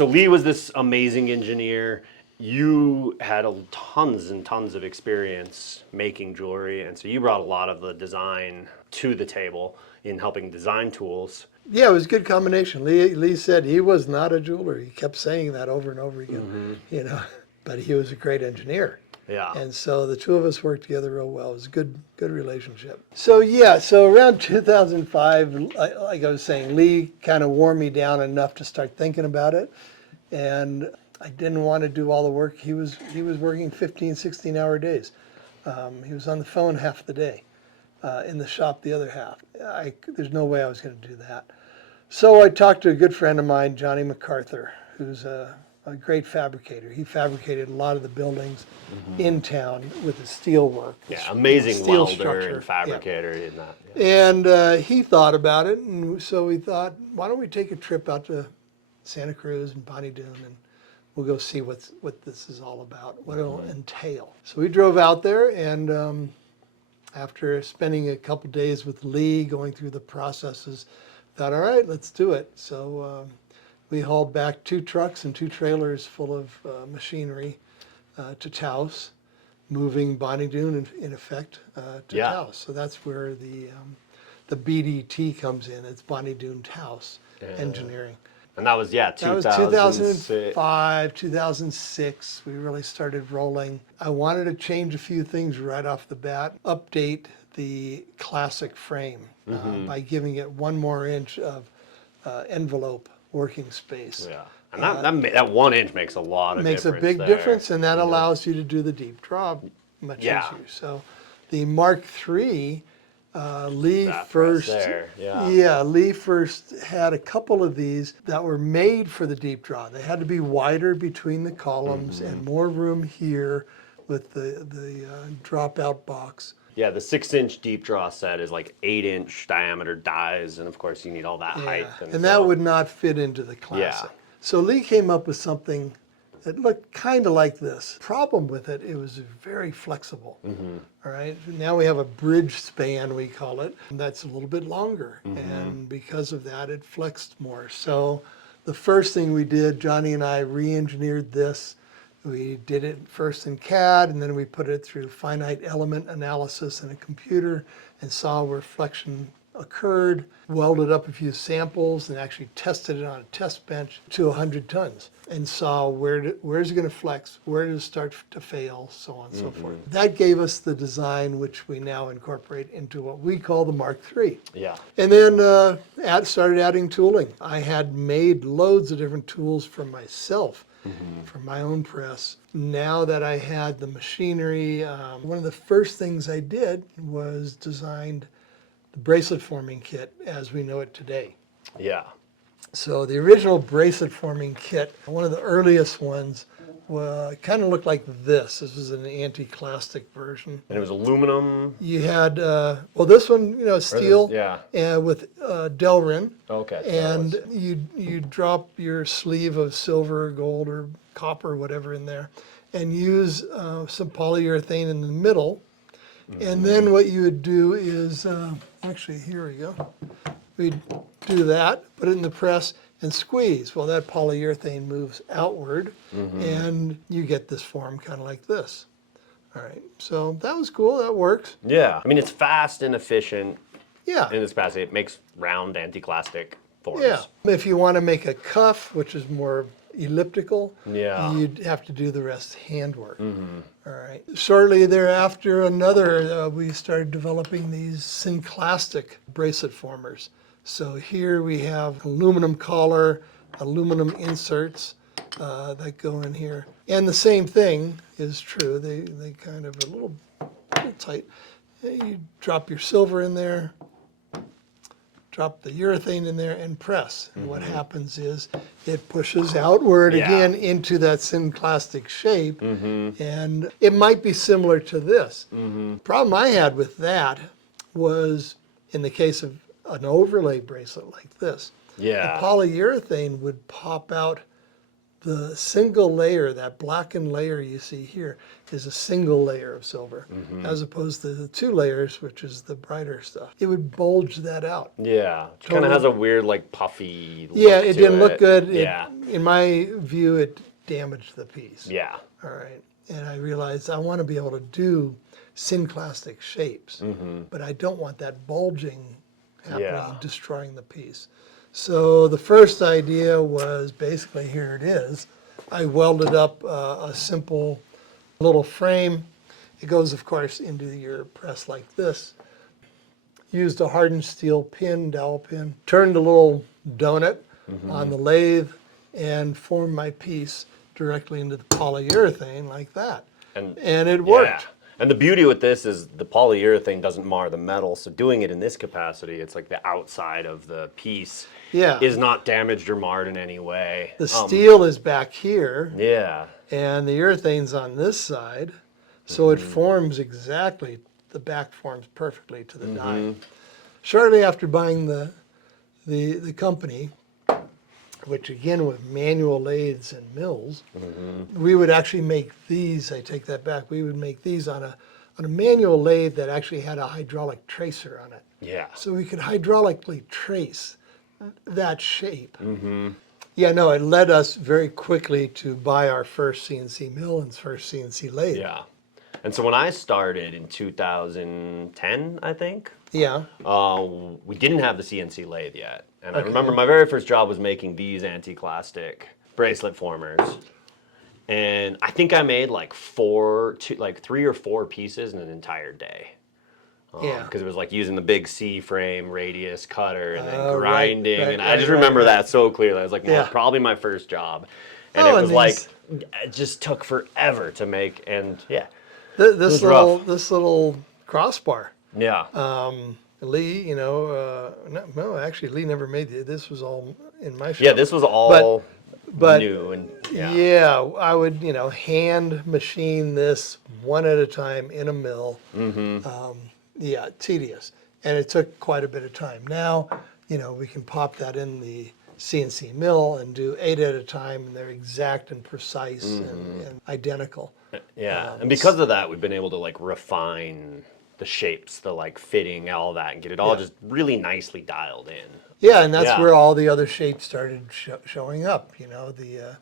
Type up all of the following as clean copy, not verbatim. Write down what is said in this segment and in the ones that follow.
So Lee was this amazing engineer. You had tons and tons of experience making jewelry, and so you brought a lot of the design to the table in helping design tools. Yeah, it was a good combination. Lee said he was not a jeweler. He kept saying that over and over again, but he was a great engineer. Yeah. And so the two of us worked together real well. It was a good relationship. So around 2005, like I was saying, Lee kind of wore me down enough to start thinking about it. And I didn't want to do all the work. He was working 15, 16-hour days. He was on the phone half the day, in the shop the other half. There's no way I was going to do that. So I talked to a good friend of mine, Johnny MacArthur, who's a great fabricator. He fabricated a lot of the buildings in town with the steel work. Yeah, amazing steel welder structure. and fabricator in that. And he thought about it, and so we thought, why don't we take a trip out to Santa Cruz and Bonny Doon, and we'll go see what this is all about, what it'll entail. So we drove out there, and after spending a couple days with Lee, going through the processes, thought, all right, let's do it. So we hauled back 2 trucks and 2 trailers full of machinery to Taos, moving Bonny Doon in effect to Taos. So that's where the BDT comes in. It's Bonny Doon Tools Engineering. And that was, That was 2005, 2006. We really started rolling. I wanted to change a few things right off the bat, update the classic frame by giving it 1 more inch of envelope working space. Yeah, and that 1 inch makes a lot of difference. Makes a big difference, and that allows you to do the deep draw much easier. So the Mark III, Lee first had a couple of these that were made for the deep draw. They had to be wider between the columns and more room here with the dropout box. Yeah, the 6-inch deep draw set is like 8-inch diameter dies, and of course you need all that height. And that would not fit into the classic. Yeah. So Lee came up with something that looked kind of like this. Problem with it, it was very flexible. All right, now we have a bridge span, we call it, that's a little bit longer. And because of that, it flexed more. So the first thing we did, Johnny and I re-engineered this. We did it first in CAD, and then we put it through finite element analysis in a computer and saw where flexion occurred, welded up a few samples, and actually tested it on a test bench to 100 tons and saw where's it going to flex, where does it start to fail, so on and so forth. That gave us the design which we now incorporate into what we call the Mark III. Yeah. And then started adding tooling. I had made loads of different tools for myself. For my own press. Now that I had the machinery, one of the first things I did was designed the bracelet forming kit as we know it today. Yeah. So the original bracelet forming kit, one of the earliest ones, kind of looked like this. This was an anti-clastic version. And it was aluminum. You had, this one, steel, with Delrin. Okay. And you drop your sleeve of silver, gold, or copper, whatever in there, and use some polyurethane in the middle. And then what you would do is, actually, here we go. We'd do that, put it in the press, and squeeze. Well, that polyurethane moves outward, and you get this form kind of like this. All right, so that was cool. That works. Yeah, I mean, it's fast and efficient. Yeah. In its capacity, it makes round anti-clastic forms. Yeah. If you want to make a cuff, which is more elliptical, you'd have to do the rest handwork. All right. Shortly thereafter, we started developing these synclastic bracelet formers. So here we have aluminum collar, aluminum inserts that go in here. And the same thing is true. They kind of are a little tight. You drop your silver in there, drop the urethane in there, and press. And what happens is it pushes outward again into that synclastic shape. And it might be similar to this. Problem I had with that was, in the case of an overlay bracelet like this, the polyurethane would pop out The single layer, that blackened layer you see here, is a single layer of silver, as opposed to the 2 layers, which is the brighter stuff. It would bulge that out. Yeah, it kind of has a weird, like, puffy look Yeah, it to didn't look good. Yeah. In my view, it damaged the piece. Yeah. All right. And I realized I want to be able to do synclastic shapes, but I don't want that bulging happening, destroying the piece. So the first idea was basically, here it is. I welded up a simple little frame. It goes, of course, into your press like this. Used a hardened steel pin, dowel pin, turned a little donut on the lathe, and formed my piece directly into the polyurethane like that. And it worked. And the beauty with this is the polyurethane doesn't mar the metal, so doing it in this capacity, it's like the outside of the piece is not damaged or marred in any way. The steel is back here, Yeah. and the urethane's on this side, so it forms exactly, the back forms perfectly to the die. Shortly after buying the company, which again with manual lathes and mills, we would actually make these, I take that back, we would make these on a manual lathe that actually had a hydraulic tracer on it. Yeah. So we could hydraulically trace that shape. Yeah, no, it led us very quickly to buy our first CNC mill and first CNC lathe. Yeah. And so when I started in 2010, I think, we didn't have the CNC lathe yet. And I remember my very first job was making these anti-clastic bracelet formers. And I think I made like 3 or 4 pieces in an entire day. Because it was like using the big C-frame radius cutter and then grinding. And I just remember that so clearly. I was like, probably my first job. And it was like, it just took forever to make. And this little crossbar. Yeah. Lee, no, actually Lee never made it. This was all in my shop. Yeah, this was all new. And I would, hand machine this one at a time in a mill. Tedious. And it took quite a bit of time. Now, we can pop that in the CNC mill and do 8 at a time, and they're exact and precise and identical. Yeah, and because of that, we've been able to like refine the shapes, the like fitting, all that, and get it all just really nicely dialed in. Yeah, and that's where all the other shapes started showing up. The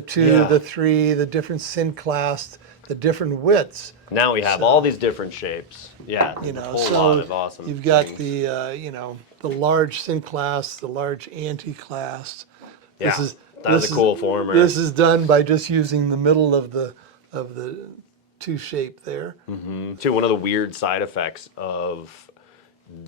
2, the 3, the different synclast, the different widths. Now we have all these different shapes. Yeah, a whole lot of awesome You've got things. the large synclast, the large anti-clast. Yeah, that's a cool former. This is done by just using the middle of the 2 shape there. Too, one of the weird side effects of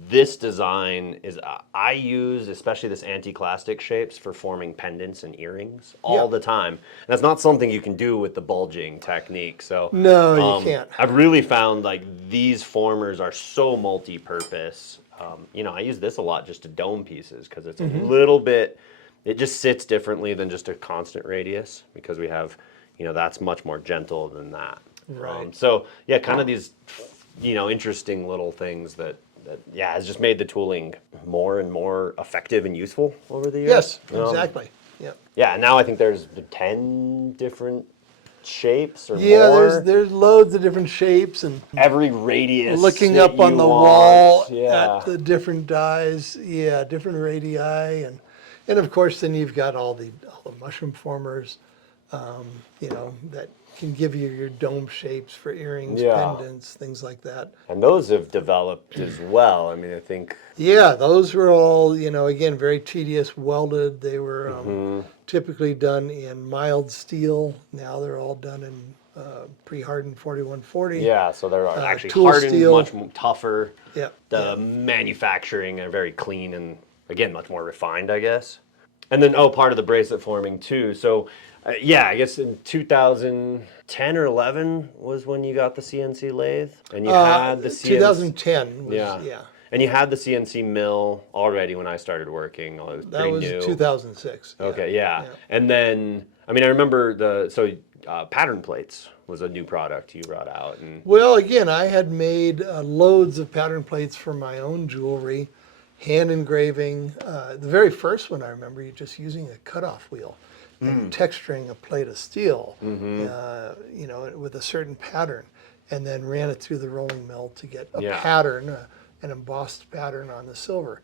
this design is I use, especially this anti-clastic shapes, for forming pendants and earrings all the time. And that's not something you can do with the bulging technique. So no, you can't. I've really found like these formers are so multi-purpose. I use this a lot just to dome pieces because it's a little bit, it just sits differently than just a constant radius because we have, that's much more gentle than that. Right. Kind of these, interesting little things that has just made the tooling more and more effective and useful over the years. Yes, exactly. Yeah, and now I think there's 10 different shapes or more. Yeah, there's loads of different shapes and every radius. looking up on the wall at the different dies, different radii, and of course then you've got all the mushroom formers, that can give you your dome shapes for earrings, pendants, things like that. And those have developed as well. I mean, I think. Yeah, those were all, again, very tedious, welded. They were typically done in mild steel. Now they're all done in pre-hardened 4140. Yeah, so they're actually tool hardened, steel. much tougher. Yeah. The manufacturing are very clean and, again, much more refined, I guess. And then, part of the bracelet forming, too. So, I guess in 2010 or 11 was when you got the CNC lathe, and you had the CNC. 2010 was, And you had the CNC mill already when I started working. It was that was new. 2006. Okay, yeah. And then, I remember pattern plates was a new product you brought out. And well, again, I had made loads of pattern plates for my own jewelry, hand engraving. The very first one I remember, you just using a cutoff wheel. and texturing a plate of steel, with a certain pattern, and then ran it through the rolling mill to get a pattern, an embossed pattern on the silver.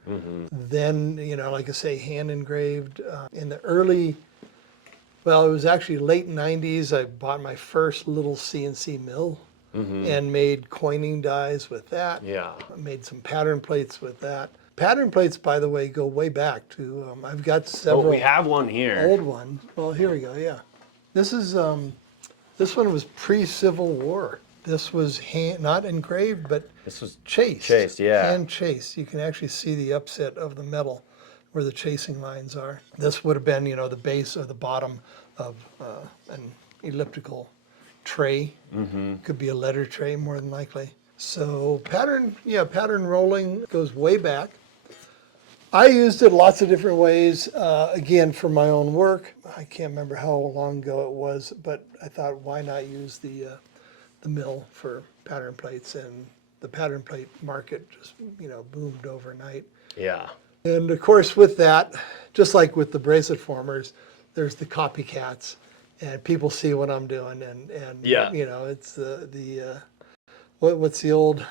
Then, like I say, hand engraved in the early. Well, it was actually late 90s. I bought my first little CNC mill and made coining dies with that. Yeah. I made some pattern plates with that. Pattern plates, by the way, go way back to, I've got several. Oh, we have one here. Old one. Well, here we go, yeah. This is, this one was pre-Civil War. This was not engraved, but This was chased. chased, yeah. Hand chased. You can actually see the upset of the metal where the chasing lines are. This would have been, the base or the bottom of an elliptical tray. Could be a letter tray more than likely. So pattern rolling goes way back. I used it lots of different ways, again, for my own work. I can't remember how long ago it was, but I thought, why not use the mill for pattern plates? And the pattern plate market just, boomed overnight. Yeah. And of course, with that, just like with the bracelet formers, there's the copycats, and people see what I'm doing, and it's what's the old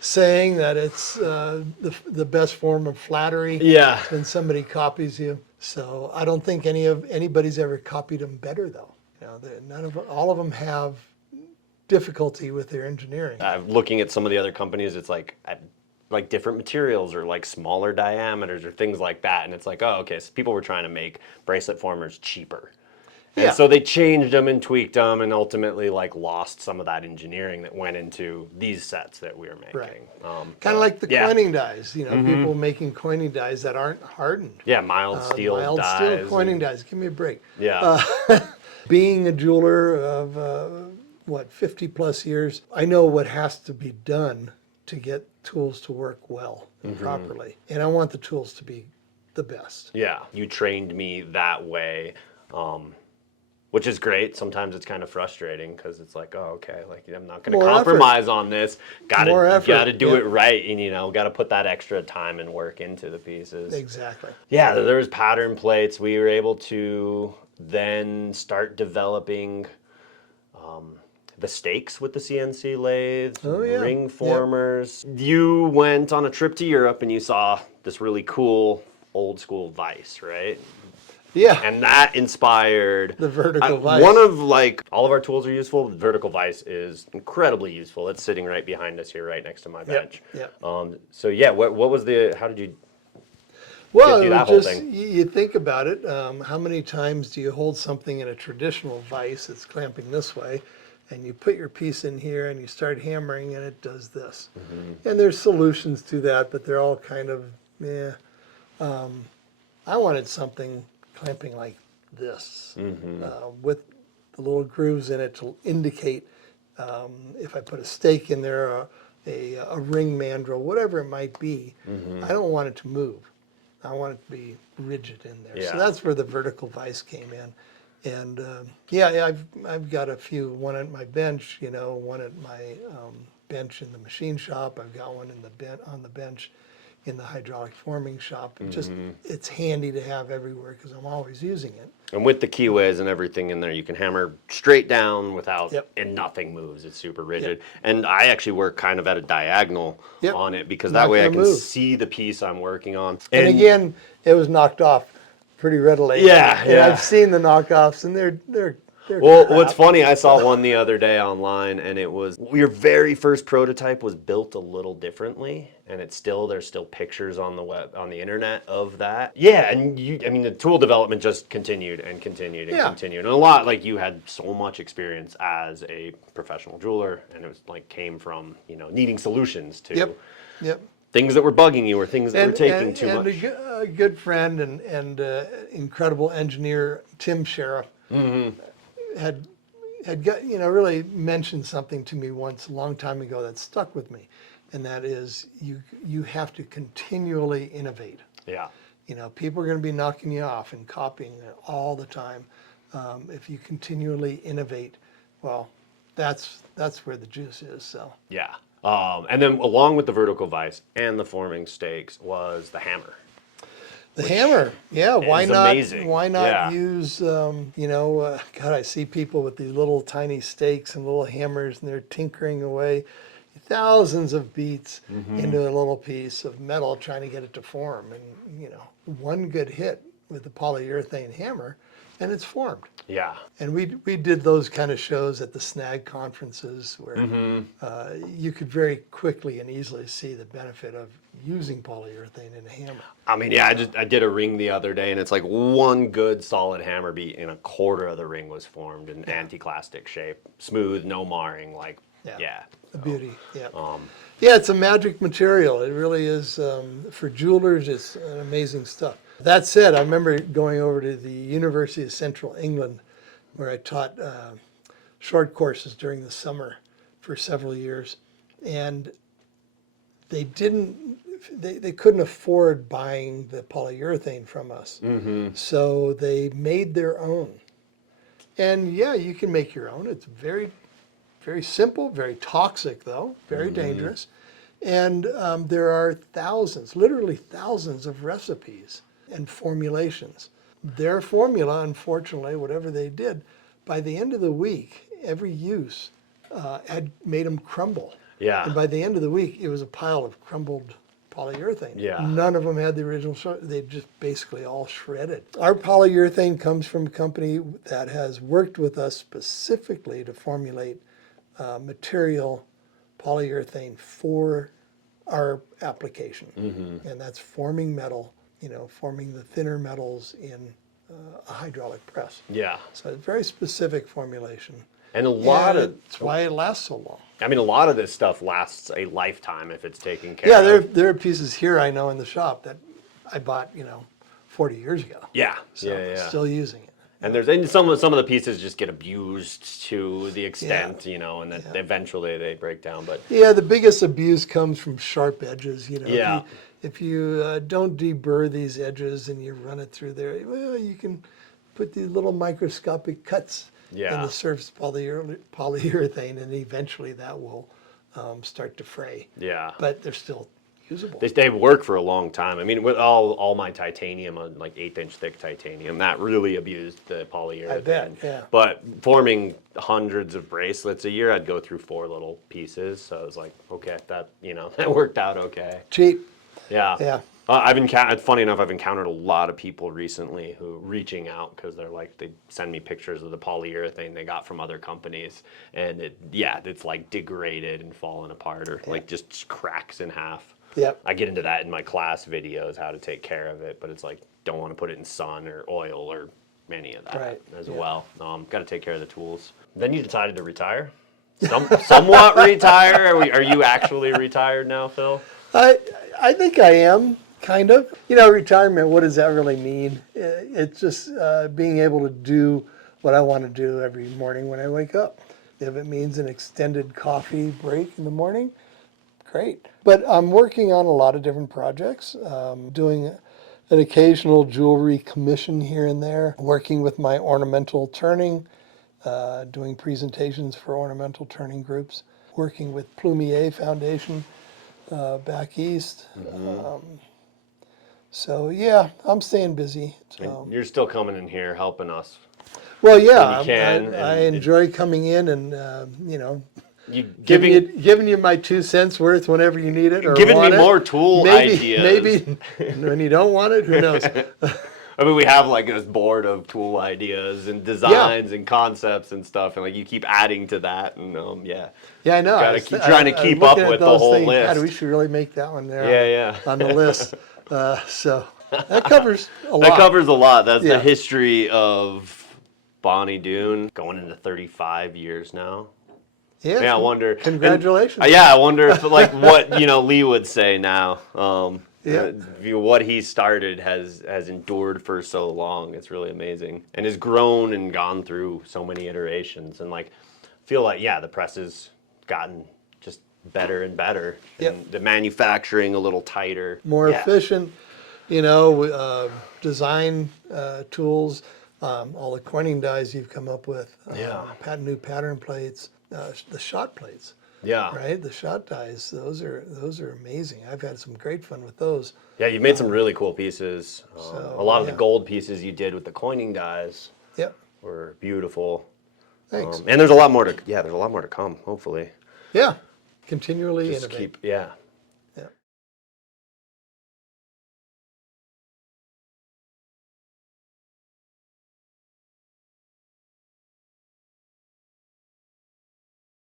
saying that it's the best form of flattery. Yeah. When somebody copies you. So I don't think anybody's ever copied them better, though. All of them have difficulty with their engineering. Looking at some of the other companies, it's like different materials or like smaller diameters or things like that. And it's like, oh, okay, so people were trying to make bracelet formers cheaper. And so they changed them and tweaked them and ultimately lost some of that engineering that went into these sets that we were making. Right. Kind of like the coining dies, people making coining dies that aren't hardened. Yeah, mild steel dies. Mild steel coining dies. Give me a break. Yeah. Being a jeweler of, 50 plus years, I know what has to be done to get tools to work well and properly. And I want the tools to be the best. Yeah, you trained me that way, which is great. Sometimes it's kind of frustrating because it's like, oh, okay, I'm not going to compromise on this. Got to do it right, and got to put that extra time and work into the pieces. Exactly. Yeah, there was pattern plates. We were able to then start developing the stakes with the CNC lathe, ring formers. Yep. You went on a trip to Europe and you saw this really cool old school vise, right? Yeah. And that inspired the vertical vise. One of all of our tools are useful. The vertical vise is incredibly useful. It's sitting right behind us here, right next to my bench. Yep. So yeah, what was how did you Well, do that whole thing? You think about it. How many times do you hold something in a traditional vise that's clamping this way, and you put your piece in here and you start hammering and it does this? And there's solutions to that, but they're all kind of, I wanted something clamping like this, with the little grooves in it to indicate if I put a stake in there, a ring mandrel, whatever it might be. I don't want it to move. I want it to be rigid in there. Yeah. So that's where the vertical vise came in. And I've got a few, one at my bench, one at my bench in the machine shop. I've got one on the bench in the hydraulic forming shop. It's handy to have everywhere because I'm always using it. And with the keyways and everything in there, you can hammer straight down without, and nothing moves. It's super rigid. And I actually work kind of at a diagonal on it because that way I can see the piece I'm working on. And again, it was knocked off pretty readily. And I've seen the knockoffs, and they're well, what's funny, I saw one the other day online, and it was your very first prototype was built a little differently, and there's still pictures on the web, on the internet of that. Yeah, and the tool development just continued and continued and continued, and a lot you had so much experience as a professional jeweler, and it was came from needing solutions to things that were bugging you or things that were taking too much. And a good friend and incredible engineer, Tim Sheriff. Had got really mentioned something to me once a long time ago that stuck with me, and that is you have to continually innovate. Yeah. People are going to be knocking you off and copying it all the time. If you continually innovate, well, that's where the juice is. So. Yeah. And then along with the vertical vise and the forming stakes was the hammer. The hammer, yeah. Why is not? amazing. Why not Yeah. use? God, I see people with these little tiny stakes and little hammers, and they're tinkering away thousands of beats into a little piece of metal, trying to get it to form. And one good hit with the polyurethane hammer, and it's formed. Yeah. And we did those kind of shows at the snag conferences where you could very quickly and easily see the benefit of using polyurethane in a hammer. I mean, yeah, I did a ring the other day, and it's like one good solid hammer beat, and a quarter of the ring was formed in anti-clastic shape, smooth, no marring. Like, yeah. The beauty. Yeah. Yeah, it's a magic material. It really is. For jewelers, it's an amazing stuff. That said, I remember going over to the University of Central England, where I taught short courses during the summer for several years, and they couldn't afford buying the polyurethane from us, so they made their own. And yeah, you can make your own. It's very, very simple, very toxic though, very dangerous. And there are thousands, literally thousands of recipes and formulations. Their formula, unfortunately, whatever they did, by the end of the week, every use had made them crumble. Yeah. And by the end of the week, it was a pile of crumbled polyurethane. Yeah. None of them had the original, they just basically all shredded. Our polyurethane comes from a company that has worked with us specifically to formulate material polyurethane for our application. And that's forming metal, forming the thinner metals in a hydraulic press. Yeah. So it's a very specific formulation. And that's why it lasts so long. I mean, a lot of this stuff lasts a lifetime if it's taken care of. Yeah, there are pieces here I know in the shop that I bought, 40 years ago. Yeah. So Yeah. still using it. And some of the pieces just get abused to the extent, and then eventually they break down. But yeah, the biggest abuse comes from sharp edges. Yeah. If you don't deburr these edges and you run it through there, well, you can put these little microscopic cuts in the surface polyurethane, and eventually that will start to fray. Yeah. But they're still usable. They work for a long time. I mean, with all my titanium, like 1/8 thick titanium, that really abused the polyurethane. I bet, yeah. But forming hundreds of bracelets a year, I'd go through 4 little pieces. So I was like, okay, that that worked out okay. Cheap. Yeah. Yeah. Funny enough, I've encountered a lot of people recently who reaching out because they're like, they send me pictures of the polyurethane they got from other companies, and it's like degraded and fallen apart, or like just cracks in half. Yep. I get into that in my class videos, how to take care of it, but it's like, don't want to put it in sun or oil or any of that as well. Got to take care of the tools. Then you decided to retire. Somewhat retire. Are you actually retired now, Phil? I think I am, kind of. Retirement, what does that really mean? It's just being able to do what I want to do every morning when I wake up. If it means an extended coffee break in the morning, great. But I'm working on a lot of different projects, doing an occasional jewelry commission here and there, working with my ornamental turning, doing presentations for ornamental turning groups, working with Plumier Foundation back east. So yeah, I'm staying busy. So. You're still coming in here helping us. Well, yeah, I enjoy coming in and giving you my 2 cents worth whenever you need it, or giving me want more it. tool ideas. Maybe when you don't want it, who knows? I mean, we have like this board of tool ideas and designs and concepts and stuff, and like you keep adding to that, and Yeah, I know. Gotta keep trying to keep up with the whole list. God, we should really make that one there. On the list. So that covers a lot. That covers a lot. That's the history of Bonny Doon, going into 35 years now. Yeah, I wonder. Congratulations. I wonder if like what Lee would say now. What he started has endured for so long. It's really amazing, and has grown and gone through so many iterations. And like, feel like the press has gotten just better and better. And the manufacturing a little tighter, more efficient. Design tools, all the coining dies you've come up with. New pattern plates, the shot plates. Yeah. Right? The shot dies, those are amazing. I've had some great fun with those. Yeah, you made some really cool pieces. So, A lot of the yeah. gold pieces you did with the coining dies Yep. were beautiful. Thanks. And there's a lot more to come, hopefully. Yeah. Continually Just innovate. yeah.